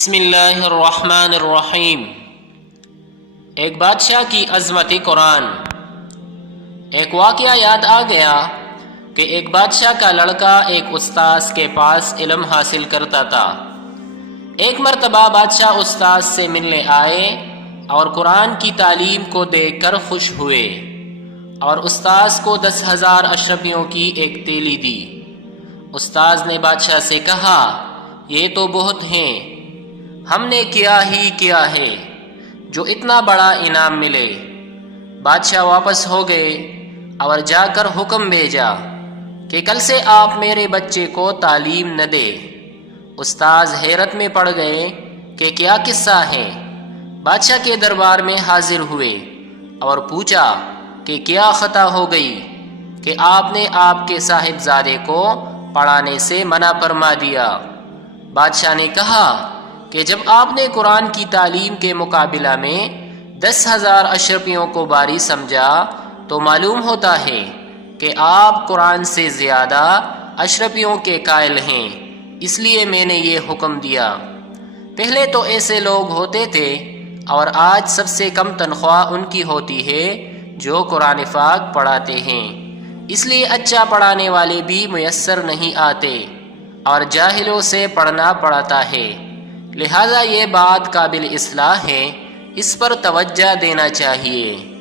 بسم اللہ الرحمن الرحیم۔ ایک بادشاہ کی عظمت قرآن۔ ایک واقعہ یاد آ گیا کہ ایک بادشاہ کا لڑکا ایک استاذ کے پاس علم حاصل کرتا تھا۔ ایک مرتبہ بادشاہ استاذ سے ملنے آئے اور قرآن کی تعلیم کو دیکھ کر خوش ہوئے اور استاذ کو 10,000 اشرفیوں کی ایک تیلی دی۔ استاذ نے بادشاہ سے کہا، یہ تو بہت ہیں، ہم نے کیا ہے جو اتنا بڑا انعام ملے۔ بادشاہ واپس ہو گئے اور جا کر حکم بھیجا کہ کل سے آپ میرے بچے کو تعلیم نہ دے۔ استاذ حیرت میں پڑ گئے کہ کیا قصہ ہے۔ بادشاہ کے دربار میں حاضر ہوئے اور پوچھا کہ کیا خطا ہو گئی کہ آپ نے آپ کے صاحبزادے کو پڑھانے سے منع فرما دیا۔ بادشاہ نے کہا کہ جب آپ نے قرآن کی تعلیم کے مقابلہ میں 10,000 اشرفیوں کو باری سمجھا تو معلوم ہوتا ہے کہ آپ قرآن سے زیادہ اشرفیوں کے قائل ہیں، اس لیے میں نے یہ حکم دیا۔ پہلے تو ایسے لوگ ہوتے تھے اور آج سب سے کم تنخواہ ان کی ہوتی ہے جو قرآن پاک پڑھاتے ہیں، اس لیے اچھا پڑھانے والے بھی میسر نہیں آتے اور جاہلوں سے پڑھنا پڑتا ہے۔ لہذا یہ بات قابل اصلاح ہے، اس پر توجہ دینا چاہیے۔